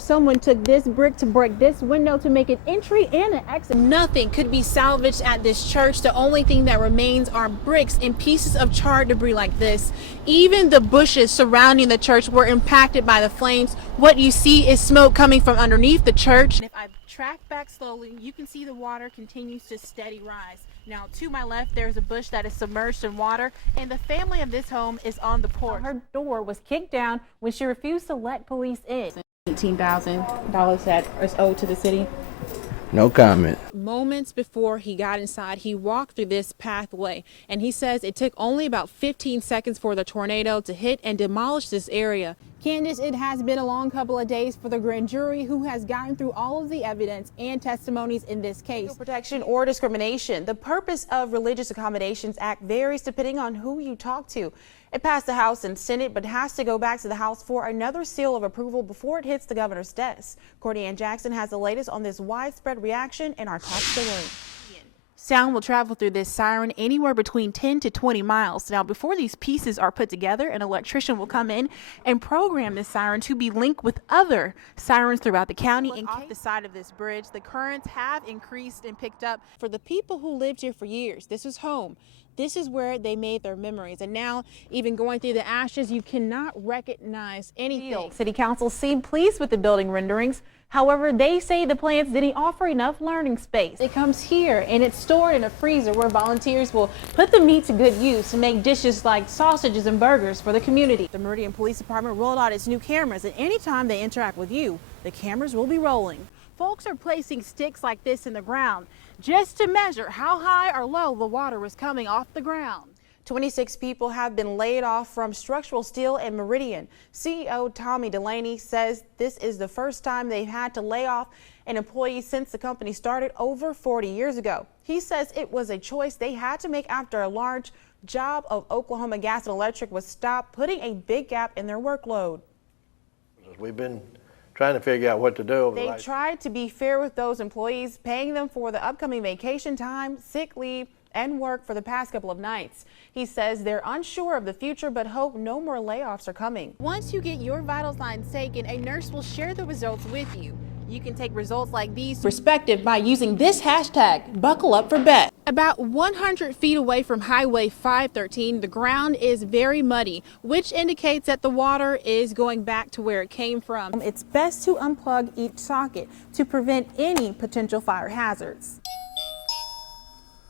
if someone took this brick to break this window to make an entry and an exit. Nothing could be salvaged at this church. The only thing that remains are bricks and pieces of charred debris like this. Even the bushes surrounding the church were impacted by the flames. What you see is smoke coming from underneath the church. And if I track back slowly, you can see the water continues to steady rise. Now to my left, there's a bush that is submerged in water, and the family of this home is on the porch. Her door was kicked down when she refused to let police in. $18,000 that is owed to the city. No comment. Moments before he got inside, he walked through this pathway, and he says it took only about 15 seconds for the tornado to hit and demolish this area. Candace, it has been a long couple of days for the grand jury who has gotten through all of the evidence and testimonies in this case. Protection or discrimination. The purpose of Religious Accommodations Act varies depending on who you talk to. It passed the House and Senate, but has to go back to the House for another seal of approval before it hits the governor's desk. Courtney Ann Jackson has the latest on this widespread reaction in our top story. Sound will travel through this siren anywhere between 10 to 20 miles. Now, before these pieces are put together, an electrician will come in and program this siren to be linked with other sirens throughout the county. And off the side of this bridge, the currents have increased and picked up. For the people who lived here for years, this is home. This is where they made their memories. And now, even going through the ashes, you cannot recognize anything. City Council seemed pleased with the building renderings. However, they say the plans didn't offer enough learning space. It comes here and it's stored in a freezer where volunteers will put the meat to good use and make dishes like sausages and burgers for the community. The Meridian Police Department rolled out its new cameras, and anytime they interact with you, the cameras will be rolling. Folks are placing sticks like this in the ground just to measure how high or low the water was coming off the ground. 26 people have been laid off from structural steel in Meridian. CEO Tommy Delaney says this is the first time they've had to lay off an employee since the company started over 40 years ago. He says it was a choice they had to make after a large job of Oklahoma Gas and Electric was stopped, putting a big gap in their workload. We've been trying to figure out what to do. They tried to be fair with those employees, paying them for the upcoming vacation time, sick leave, and work for the past couple of nights. He says they're unsure of the future, but hope no more layoffs are coming. Once you get your vital signs taken, a nurse will share the results with you. You can take results like these perspective by using this hashtag, Buckle Up for Bet. About 100 feet away from Highway 513, the ground is very muddy, which indicates that the water is going back to where it came from. It's best to unplug each socket to prevent any potential fire hazards.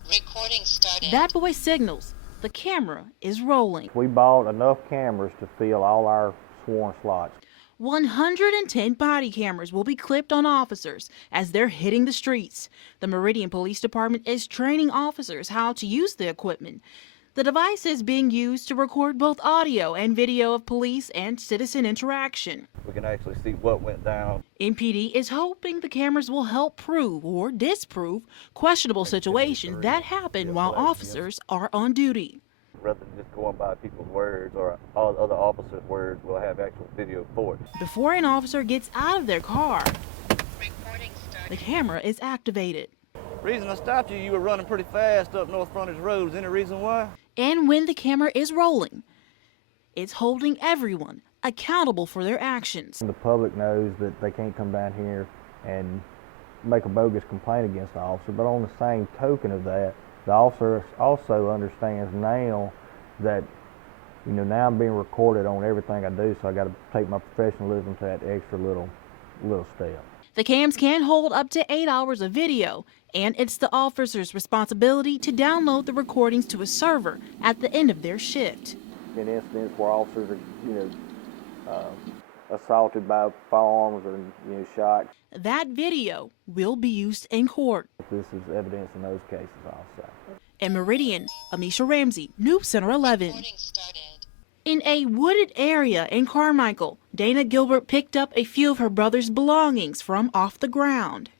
Recording started. That voice signals the camera is rolling. We bought enough cameras to fill all our sworn slots. 110 body cameras will be clipped on officers as they're hitting the streets. The Meridian Police Department is training officers how to use the equipment. The device is being used to record both audio and video of police and citizen interaction. We can actually see what went down. MPD is hoping the cameras will help prove or disprove questionable situations that happen while officers are on duty. Rather than just going by people's words or all other officers' words, we'll have actual video for it. Before an officer gets out of their car, the camera is activated. Reason I stopped you, you were running pretty fast up North Frontage Road. Is any reason why? And when the camera is rolling, it's holding everyone accountable for their actions. The public knows that they can't come down here and make a bogus complaint against the officer, but on the same token of that, the officer also understands now that, now I'm being recorded on everything I do, so I got to take my professionalism to that extra little step. The cams can hold up to 8 hours of video, and it's the officer's responsibility to download the recordings to a server at the end of their shift. In incidents where officers are, assaulted by firearms or, shot. That video will be used in court. This is evidence in those cases also. In Meridian, Amicia Ramsey, News Center 11. In a wooded area in Carmichael, Dana Gilbert picked up a few of her brother's belongings from off the ground.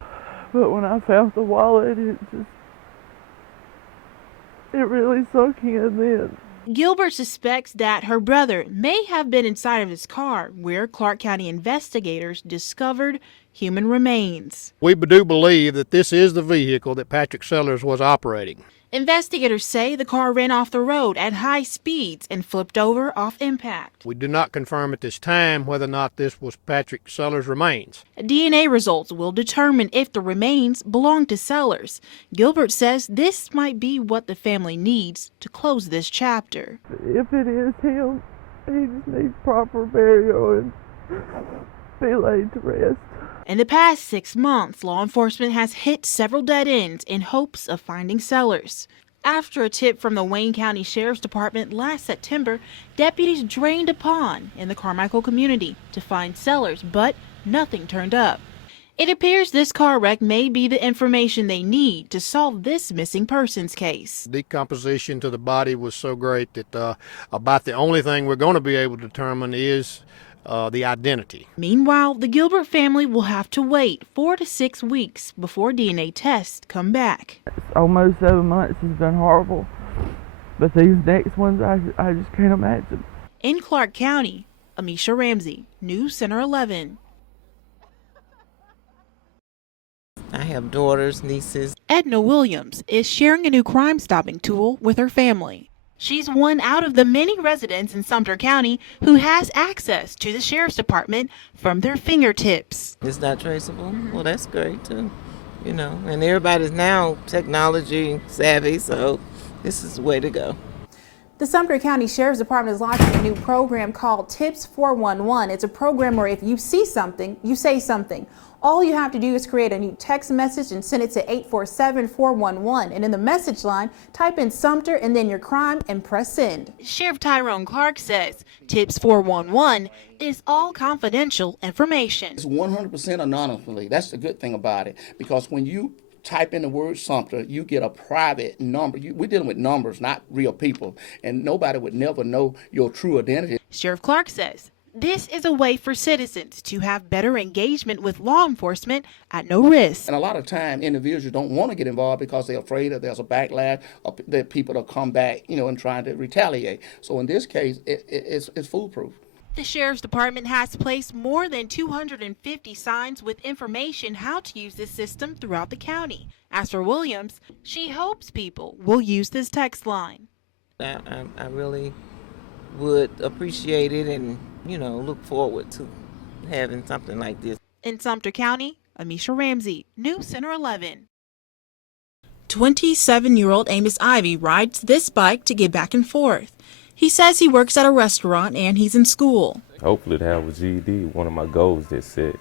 But when I found the wallet, it really sunk in then. Gilbert suspects that her brother may have been inside of his car where Clark County investigators discovered human remains. We do believe that this is the vehicle that Patrick Sellers was operating. Investigators say the car ran off the road at high speeds and flipped over off impact. We do not confirm at this time whether or not this was Patrick Sellers' remains. DNA results will determine if the remains belong to Sellers. Gilbert says this might be what the family needs to close this chapter. If it is him, he just needs proper burial and be laid to rest. In the past 6 months, law enforcement has hit several dead ends in hopes of finding Sellers. After a tip from the Wayne County Sheriff's Department last September, deputies drained a pond in the Carmichael community to find Sellers, but nothing turned up. It appears this car wreck may be the information they need to solve this missing persons case. Decomposition to the body was so great that about the only thing we're going to be able to determine is the identity. Meanwhile, the Gilbert family will have to wait 4 to 6 weeks before DNA tests come back. It's almost 7 months. It's been horrible. But these next ones, I just can't imagine. In Clark County, Amicia Ramsey, News Center 11. I have daughters, nieces. Edna Williams is sharing a new crime-stopping tool with her family. She's one out of the many residents in Sumter County who has access to the Sheriff's Department from their fingertips. It's not traceable? Well, that's great too. You know, and everybody's now technology savvy, so this is the way to go. The Sumter County Sheriff's Department is launching a new program called Tips 411. It's a program where if you see something, you say something. All you have to do is create a new text message and send it to 847-411. And in the message line, type in Sumter and then your crime and press send. Sheriff Tyrone Clark says Tips 411 is all confidential information. It's 100% anonymously. That's the good thing about it, because when you type in the word Sumter, you get a private number. We're dealing with numbers, not real people, and nobody would never know your true identity. Sheriff Clark says this is a way for citizens to have better engagement with law enforcement at no risk. And a lot of time, individuals don't want to get involved because they're afraid that there's a backlash, or that people will come back, and trying to retaliate. So in this case, it's foolproof. The Sheriff's Department has placed more than 250 signs with information how to use this system throughout the county. As for Williams, she hopes people will use this text line. I really would appreciate it and, look forward to having something like this. In Sumter County, Amicia Ramsey, News Center 11. 27-year-old Amos Ivy rides this bike to get back and forth. He says he works at a restaurant and he's in school. Hopefully to have a GED, one of my goals that's set,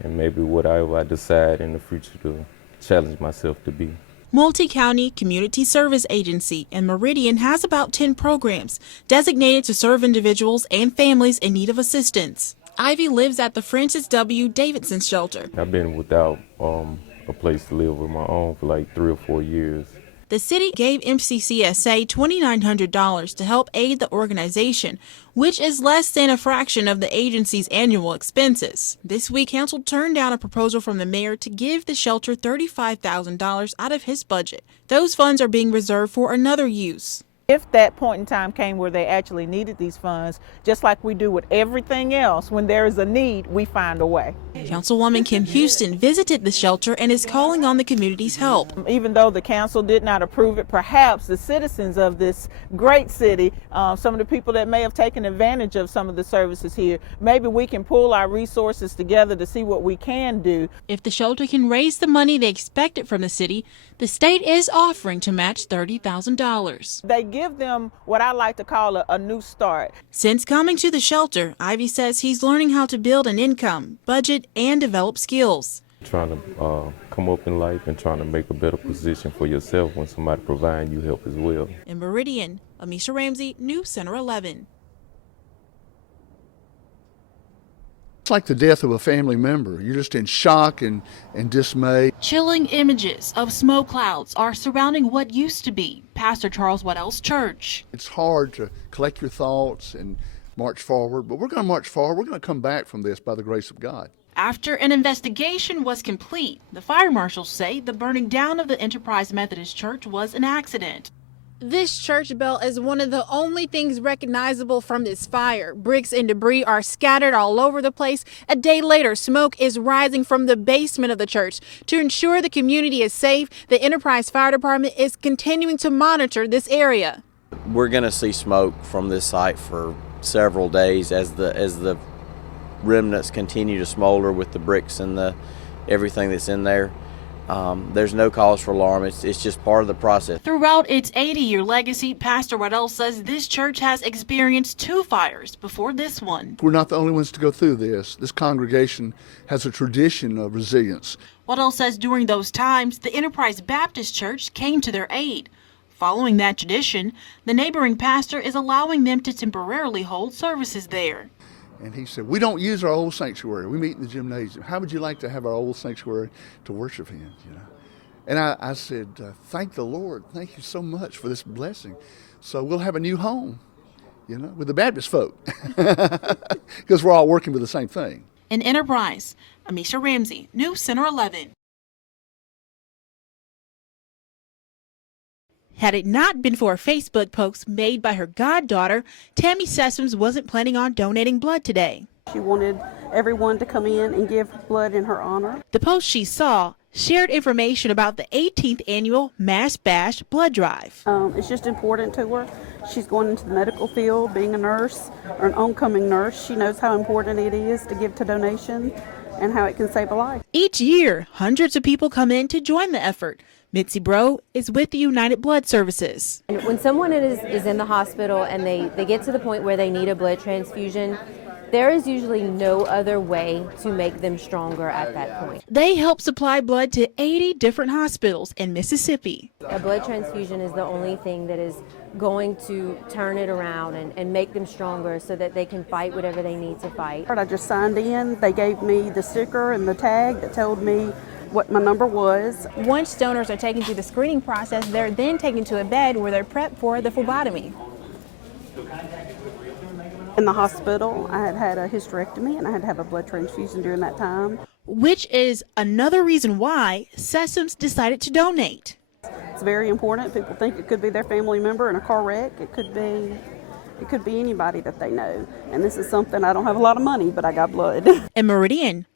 and maybe whatever I decide in the future to challenge myself to be. Multi-County Community Service Agency in Meridian has about 10 programs designated to serve individuals and families in need of assistance. Ivy lives at the Francis W. Davidson shelter. I've been without a place to live of my own for like 3 or 4 years. The city gave MCCSA $2,900 to help aid the organization, which is less than a fraction of the agency's annual expenses. This week, council turned down a proposal from the mayor to give the shelter $35,000 out of his budget. Those funds are being reserved for another use. If that point in time came where they actually needed these funds, just like we do with everything else, when there is a need, we find a way. Councilwoman Kim Houston visited the shelter and is calling on the community's help. Even though the council did not approve it, perhaps the citizens of this great city, some of the people that may have taken advantage of some of the services here, maybe we can pull our resources together to see what we can do. If the shelter can raise the money they expected from the city, the state is offering to match $30,000. They give them what I like to call a new start. Since coming to the shelter, Ivy says he's learning how to build an income, budget, and develop skills. Trying to come up in life and trying to make a better position for yourself when somebody providing you help as well. In Meridian, Amicia Ramsey, News Center 11. It's like the death of a family member. You're just in shock and dismay. Chilling images of smoke clouds are surrounding what used to be Pastor Charles Waddell's church. It's hard to collect your thoughts and march forward, but we're going to march forward. We're going to come back from this by the grace of God. After an investigation was complete, the fire marshals say the burning down of the Enterprise Methodist Church was an accident. This church bell is one of the only things recognizable from this fire. Bricks and debris are scattered all over the place. A day later, smoke is rising from the basement of the church. To ensure the community is safe, the Enterprise Fire Department is continuing to monitor this area. We're going to see smoke from this site for several days as the remnants continue to smolder with the bricks and everything that's in there. There's no cause for alarm. It's just part of the process. Throughout its 80-year legacy, Pastor Waddell says this church has experienced 2 fires before this one. We're not the only ones to go through this. This congregation has a tradition of resilience. Waddell says during those times, the Enterprise Baptist Church came to their aid. Following that tradition, the neighboring pastor is allowing them to temporarily hold services there. And he said, we don't use our old sanctuary. We meet in the gymnasium. How would you like to have our old sanctuary to worship in? And I said, thank the Lord. Thank you so much for this blessing. So we'll have a new home, with the Baptist folk. Because we're all working with the same thing. In Enterprise, Amicia Ramsey, News Center 11. Had it not been for a Facebook post made by her goddaughter, Tammy Sessoms wasn't planning on donating blood today. She wanted everyone to come in and give blood in her honor. The post she saw shared information about the 18th annual Mass Bash blood drive. It's just important to her. She's going into the medical field, being a nurse or an oncoming nurse. She knows how important it is to give to donation and how it can save a life. Each year, hundreds of people come in to join the effort. Mitzi Bro is with the United Blood Services. When someone is in the hospital and they get to the point where they need a blood transfusion, there is usually no other way to make them stronger at that point. They help supply blood to 80 different hospitals in Mississippi. A blood transfusion is the only thing that is going to turn it around and make them stronger so that they can fight whatever they need to fight. I just signed in. They gave me the sticker and the tag that told me what my number was. Once donors are taken through the screening process, they're then taken to a bed where they're prepped for the phlebotomy. In the hospital, I had a hysterectomy and I had to have a blood transfusion during that time. Which is another reason why Sessoms decided to donate. It's very important. People think it could be their family member in a car wreck. It could be anybody that they know. And this is something, I don't have a lot of money, but I got blood. In Meridian,